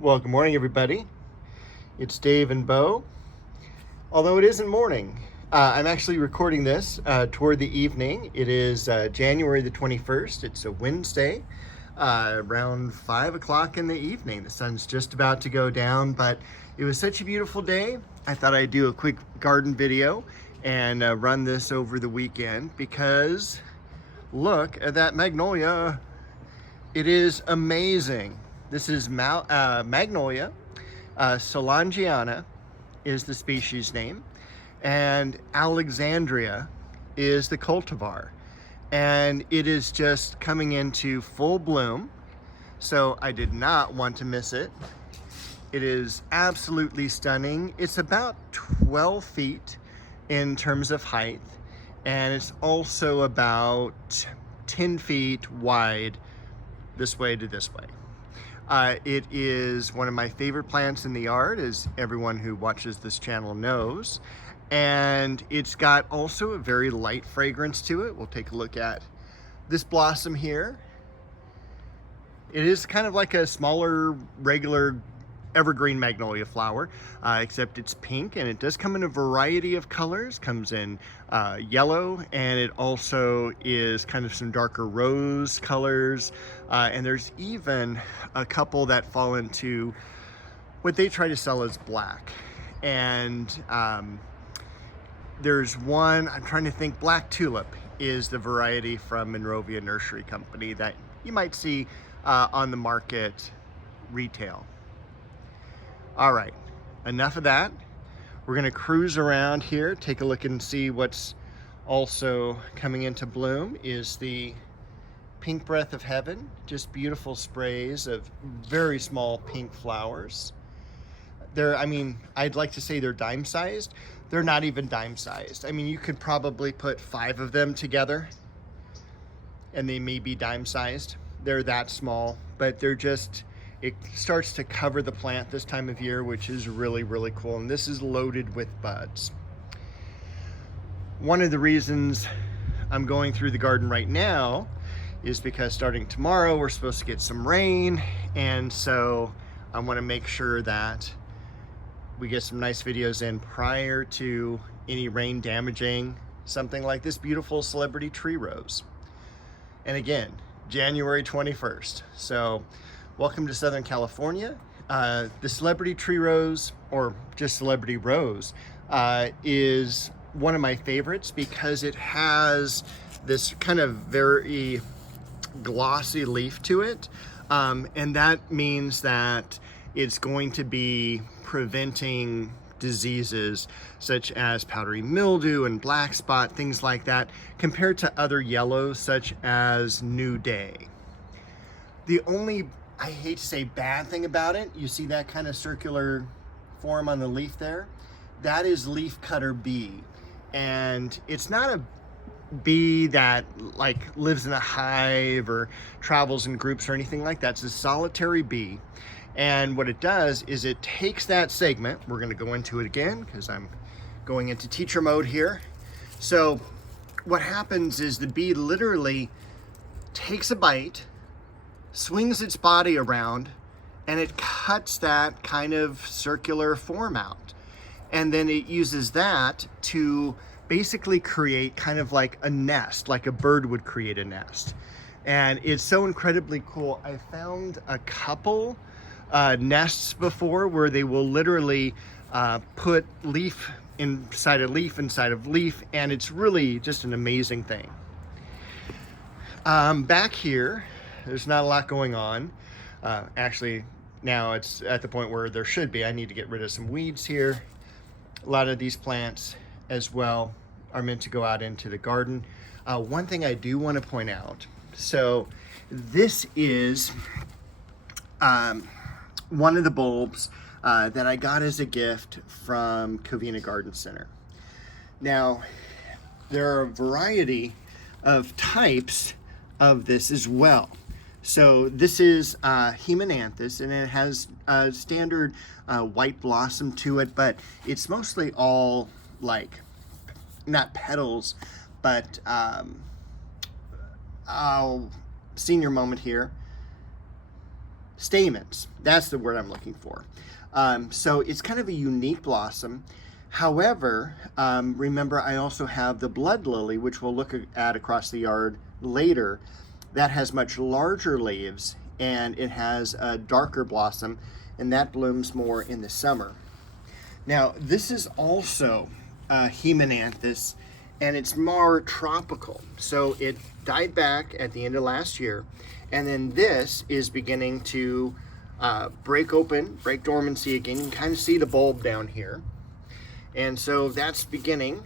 Well, good morning, everybody. It's Dave and Bo. Although it isn't morning, I'm actually recording this toward the evening. It is January the 21st. It's a Wednesday, around 5 o'clock in the evening. The sun's just about to go down, but it was such a beautiful day. I thought I'd do a quick garden video and run this over the weekend because look at that magnolia. It is amazing. This is Magnolia. Soulangeana is the species name, and Alexandria is the cultivar. And it is just coming into full bloom, so I did not want to miss it. It is absolutely stunning. It's about 12 feet in terms of height, and it's also about 10 feet wide this way to this way. It is one of my favorite plants in the yard, as everyone who watches this channel knows. And it's got also a very light fragrance to it. We'll take a look at this blossom here. It is kind of like a smaller, regular evergreen magnolia flower, except it's pink, and it does come in a variety of colors. Comes in yellow, and it also is kind of some darker rose colors, and there's even a couple that fall into what they try to sell as black. And there's one, I'm trying to think, Black Tulip is the variety from Monrovia Nursery Company that you might see on the market retail. All right, enough of that. We're gonna cruise around here, take a look and see what's also coming into bloom is the Pink Breath of Heaven. Just beautiful sprays of very small pink flowers. I'd like to say they're dime sized. They're not even dime sized. I mean, you could probably put 5 of them together and they may be dime sized. They're that small, but they're just, it starts to cover the plant this time of year, which is really, really cool. And this is loaded with buds. One of the reasons I'm going through the garden right now is because starting tomorrow, we're supposed to get some rain. And so I want to make sure that we get some nice videos in prior to any rain damaging something like this beautiful celebrity tree rose. And again, January 21st. So welcome to Southern California. The celebrity tree rose, or just celebrity rose, is one of my favorites because it has this kind of very glossy leaf to it. And that means that it's going to be preventing diseases such as powdery mildew and black spot, things like that, compared to other yellows such as New Day. The only, I hate to say, bad thing about it, you see that kind of circular form on the leaf there? That is leafcutter bee. And it's not a bee that like lives in a hive or travels in groups or anything like that. It's a solitary bee. And what it does is it takes that segment, we're gonna go into it again because I'm going into teacher mode here. So what happens is the bee literally takes a bite, swings its body around, and it cuts that kind of circular form out. And then it uses that to basically create kind of like a nest, like a bird would create a nest. And it's so incredibly cool. I found a couple nests before where they will literally put leaf inside a leaf inside of leaf, and it's really just an amazing thing. Back here, there's not a lot going on. Actually, now it's at the point where there should be. I need to get rid of some weeds here. A lot of these plants as well are meant to go out into the garden. One thing I do want to point out, so this is one of the bulbs that I got as a gift from Covina Garden Center. Now, there are a variety of types of this as well. So this is Hemananthus, and it has a standard white blossom to it, but it's mostly all like, not petals, but senior moment here. stamens. That's the word I'm looking for. So it's kind of a unique blossom. However, remember I also have the blood lily, which we'll look at across the yard later, that has much larger leaves and it has a darker blossom, and that blooms more in the summer. Now, this is also Hemananthus, and it's more tropical. So it died back at the end of last year, and then this is beginning to break dormancy again. You can kind of see the bulb down here. And so that's beginning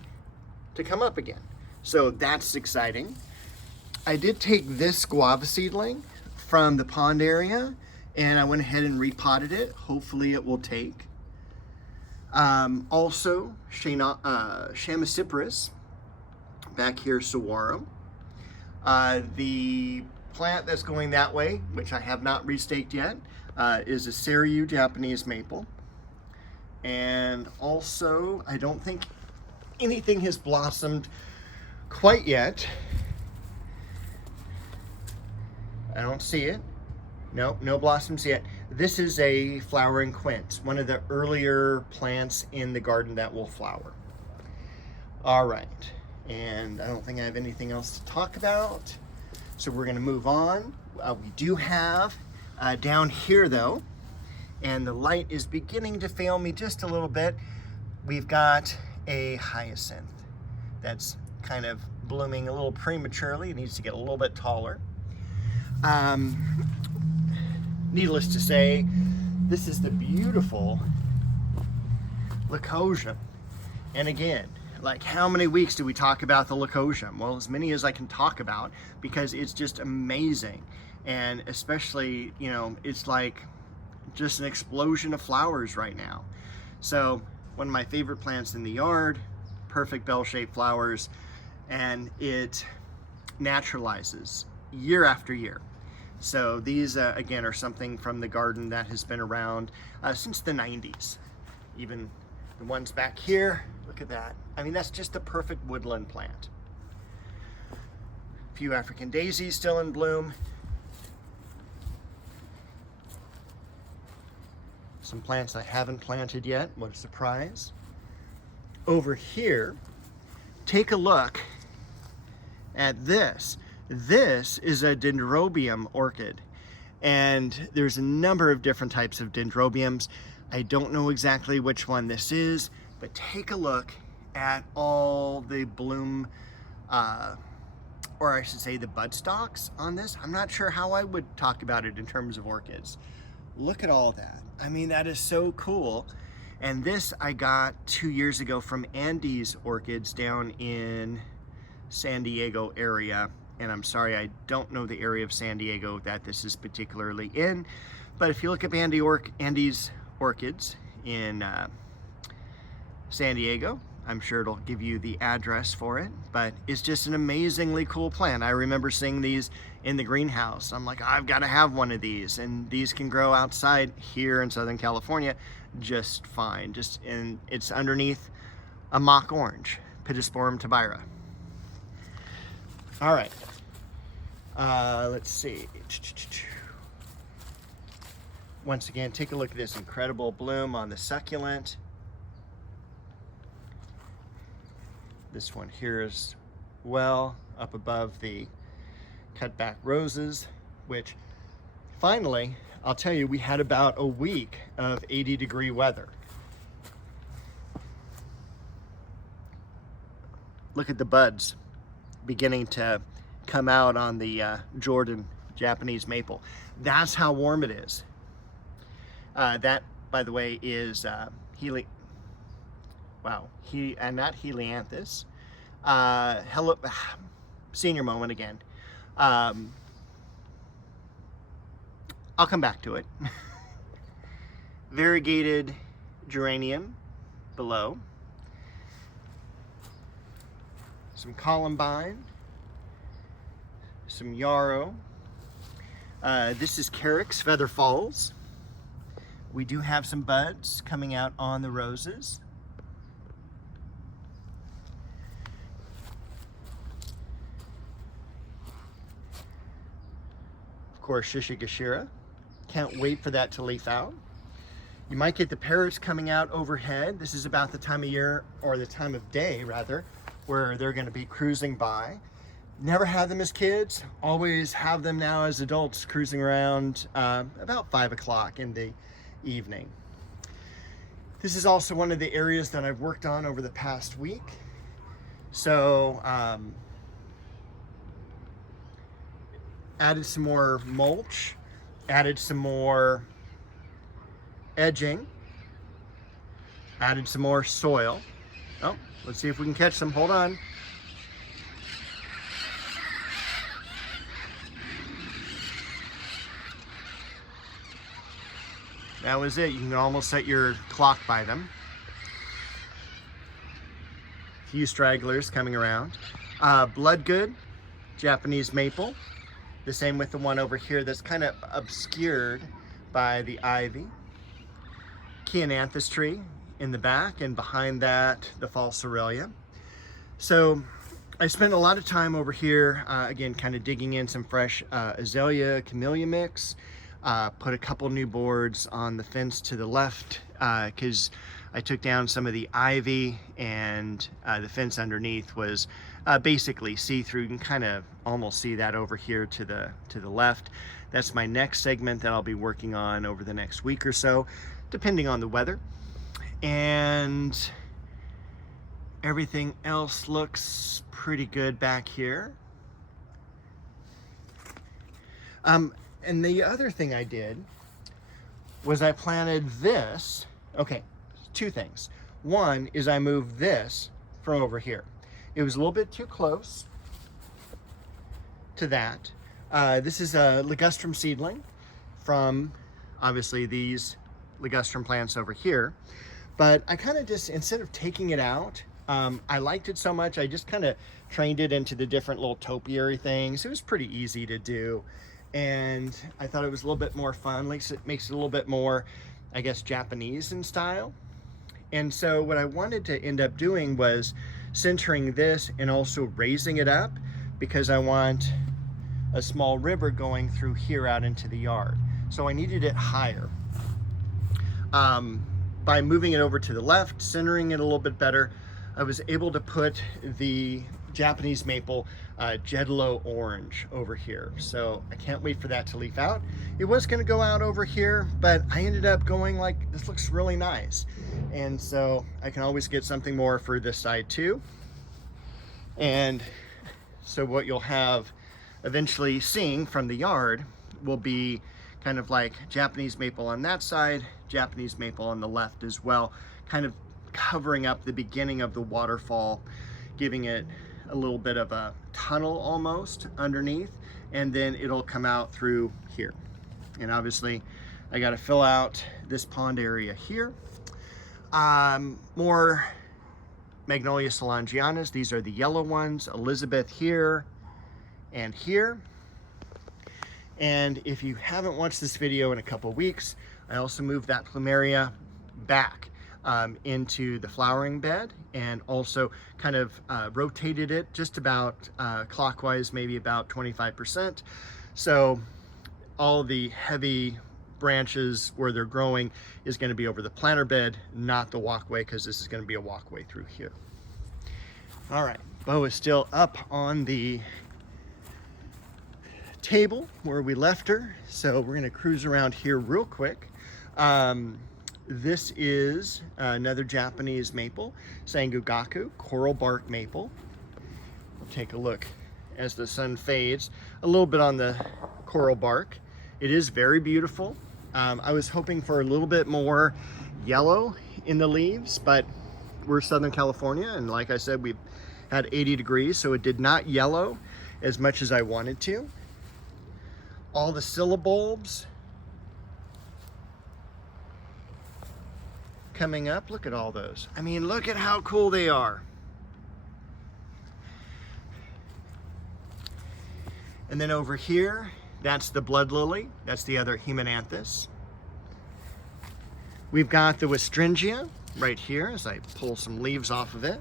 to come up again. So that's exciting. I did take this guava seedling from the pond area, and I went ahead and repotted it. Hopefully it will take. Also, Chamaecyparis, back here, saguaro. The plant that's going that way, which I have not restaked yet, is a Seryu Japanese maple. And also, I don't think anything has blossomed quite yet. I don't see it. Nope, no blossoms yet. This is a flowering quince, one of the earlier plants in the garden that will flower. All right, and I don't think I have anything else to talk about, so we're gonna move on. We do have down here though, and the light is beginning to fail me just a little bit. We've got a hyacinth that's kind of blooming a little prematurely. It needs to get a little bit taller. Needless to say, this is the beautiful Lycosium. And again, like, how many weeks do we talk about the Lycosium? Well, as many as I can talk about, because it's just amazing. And especially, you know, it's like just an explosion of flowers right now. So one of my favorite plants in the yard, perfect bell-shaped flowers, and it naturalizes year after year. So these, again, are something from the garden that has been around since the 90s. Even the ones back here, look at that. I mean, that's just the perfect woodland plant. A few African daisies still in bloom. Some plants I haven't planted yet, what a surprise. Over here, take a look at this. This is a dendrobium orchid, and there's a number of different types of dendrobiums. I don't know exactly which one this is, but take a look at all the bloom, or I should say the budstalks on this. I'm not sure how I would talk about it in terms of orchids. Look at all that. I mean, that is so cool. And this I got 2 years ago from Andes Orchids down in San Diego area. And I'm sorry, I don't know the area of San Diego that this is particularly in. But if you look up Andes Orchids in San Diego, I'm sure it'll give you the address for it. But it's just an amazingly cool plant. I remember seeing these in the greenhouse. I'm like, I've got to have one of these. And these can grow outside here in Southern California just fine. And it's underneath a mock orange, Pittosporum tabira. All right, let's see. Once again, take a look at this incredible bloom on the succulent. This one here is well up above the cut back roses, which finally, I'll tell you, we had about a week of 80-degree weather. Look at the buds beginning to come out on the Jordan Japanese maple. That's how warm it is. That, by the way, is not Helianthus. Hello, senior moment again. I'll come back to it. Variegated geranium below. Some columbine, some yarrow. This is Carrick's Feather Falls. We do have some buds coming out on the roses. Of course, Shishigashira Can't wait for that to leaf out. You might get the parrots coming out overhead. This is about the time of year, or the time of day rather, where they're going to be cruising by. Never had them as kids, always have them now as adults cruising around about 5 o'clock in the evening. This is also one of the areas that I've worked on over the past week. So added some more mulch, added some more edging, added some more soil. Oh, let's see if we can catch some. Hold on. That was it. You can almost set your clock by them. A few stragglers coming around. Bloodgood, Japanese maple. The same with the one over here that's kind of obscured by the ivy. Chiananthus tree in the back, and behind that, the false Aurelia. So I spent a lot of time over here, again, kind of digging in some fresh azalea camellia mix. Put a couple new boards on the fence to the left because I took down some of the ivy, and the fence underneath was basically see-through. You can kind of almost see that over here to the left. That's my next segment that I'll be working on over the next week or so, depending on the weather. And everything else looks pretty good back here. And the other thing I did was I planted this. Okay, two things. One is I moved this from over here. It was a little bit too close to that. This is a ligustrum seedling from, obviously, these ligustrum plants over here. But I kind of just, instead of taking it out, I liked it so much, I just kind of trained it into the different little topiary things. It was pretty easy to do. And I thought it was a little bit more fun. Makes it a little bit more, I guess, Japanese in style. And so what I wanted to end up doing was centering this and also raising it up, because I want a small river going through here out into the yard. So I needed it higher. By moving it over to the left, centering it a little bit better, I was able to put the Japanese maple Jedlo orange over here. So I can't wait for that to leaf out. It was going to go out over here, but I ended up going like, this looks really nice. And so I can always get something more for this side too. And so what you'll have eventually seeing from the yard will be kind of like Japanese maple on that side, Japanese maple on the left as well, kind of covering up the beginning of the waterfall, giving it a little bit of a tunnel almost underneath, and then it'll come out through here. And obviously I got to fill out this pond area here. More Magnolia soulangeanas. These are the yellow ones. Elizabeth here and here. And if you haven't watched this video in a couple weeks, I also moved that plumeria back into the flowering bed, and also kind of rotated it just about clockwise, maybe about 25%. So all the heavy branches where they're growing is going to be over the planter bed, not the walkway, because this is going to be a walkway through here. All right, Bo is still up on the table where we left her, so we're going to cruise around here real quick. This is another Japanese maple, Sangugaku, coral bark maple. We'll take a look as the sun fades a little bit on the coral bark. It is very beautiful. I was hoping for a little bit more yellow in the leaves, but we're Southern California, and like I said, we've had 80 degrees, so it did not yellow as much as I wanted to. All the syllabulbs coming up. Look at all those. I mean, look at how cool they are. And then over here, that's the blood lily. That's the other Hemananthus. We've got the Westringia right here as I pull some leaves off of it.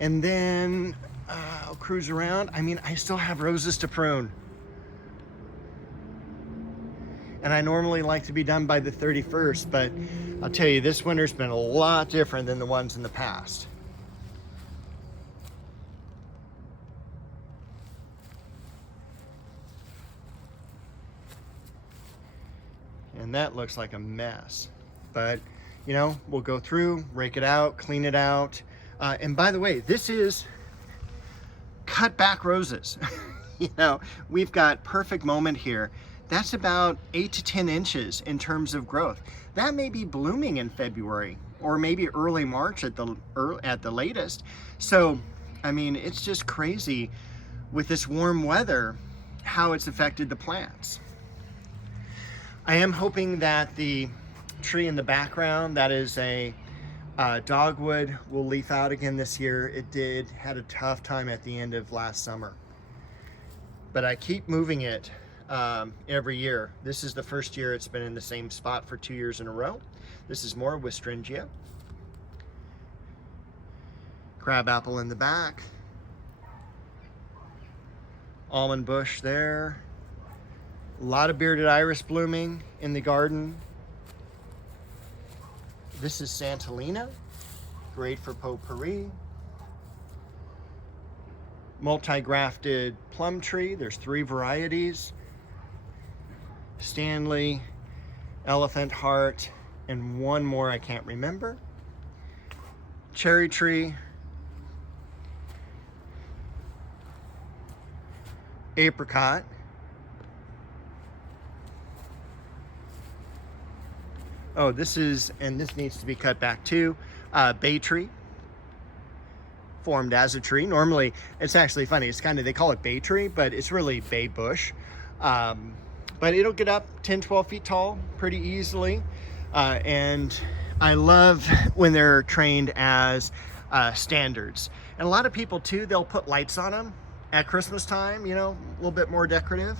And then I'll cruise around. I mean, I still have roses to prune. and I normally like to be done by the 31st, but I'll tell you, this winter's been a lot different than the ones in the past. And that looks like a mess, but you know, we'll go through, rake it out, clean it out. And by the way, this is cut back roses. You know, we've got perfect moment here. That's about 8 to 10 inches in terms of growth. That may be blooming in February or maybe early March at the latest. So, I mean, it's just crazy with this warm weather, how it's affected the plants. I am hoping that the tree in the background, that is a dogwood, will leaf out again this year. It had a tough time at the end of last summer, but I keep moving it every year. This is the first year it's been in the same spot for 2 years in a row. This is more Westringia. Crabapple in the back. Almond bush there. A lot of bearded iris blooming in the garden. This is Santolina, great for potpourri. Multi-grafted plum tree, there's 3 varieties. Stanley, elephant heart, and one more I can't remember. Cherry tree. Apricot. Oh, this needs to be cut back too. Bay tree, formed as a tree. Normally, it's actually funny. It's kind of, they call it bay tree, but it's really bay bush. But it'll get up 10, 12 feet tall pretty easily. And I love when they're trained as standards. And a lot of people too, they'll put lights on them at Christmas time, you know, a little bit more decorative.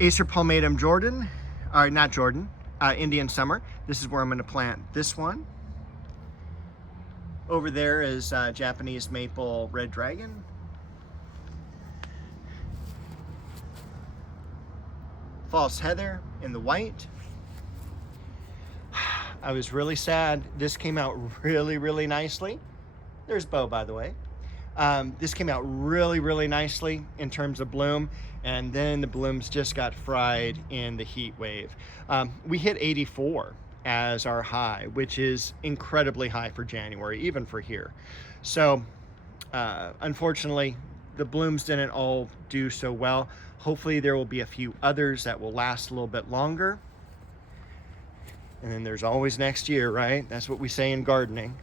Acer palmatum Jordan, or not Jordan, Indian Summer. This is where I'm going to plant this one. Over there is Japanese maple red dragon. False heather in the white. I was really sad. This came out really, really nicely. There's Bo, by the way. This came out really, really nicely in terms of bloom, and then the blooms just got fried in the heat wave. We hit 84 as our high, which is incredibly high for January, even for here. So unfortunately, the blooms didn't all do so well. Hopefully there will be a few others that will last a little bit longer. And then there's always next year, right? That's what we say in gardening.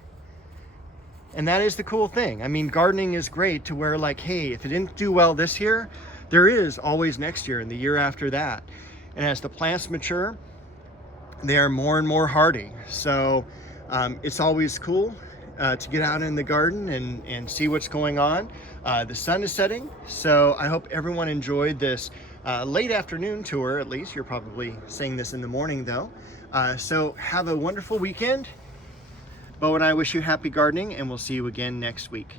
And that is the cool thing. I mean, gardening is great to where, like, hey, if it didn't do well this year, there is always next year and the year after that. And as the plants mature, they are more and more hardy. So it's always cool to get out in the garden and see what's going on. The sun is setting, so I hope everyone enjoyed this late afternoon tour. At least you're probably seeing this in the morning though. So have a wonderful weekend. Bo and I wish you happy gardening, and we'll see you again next week.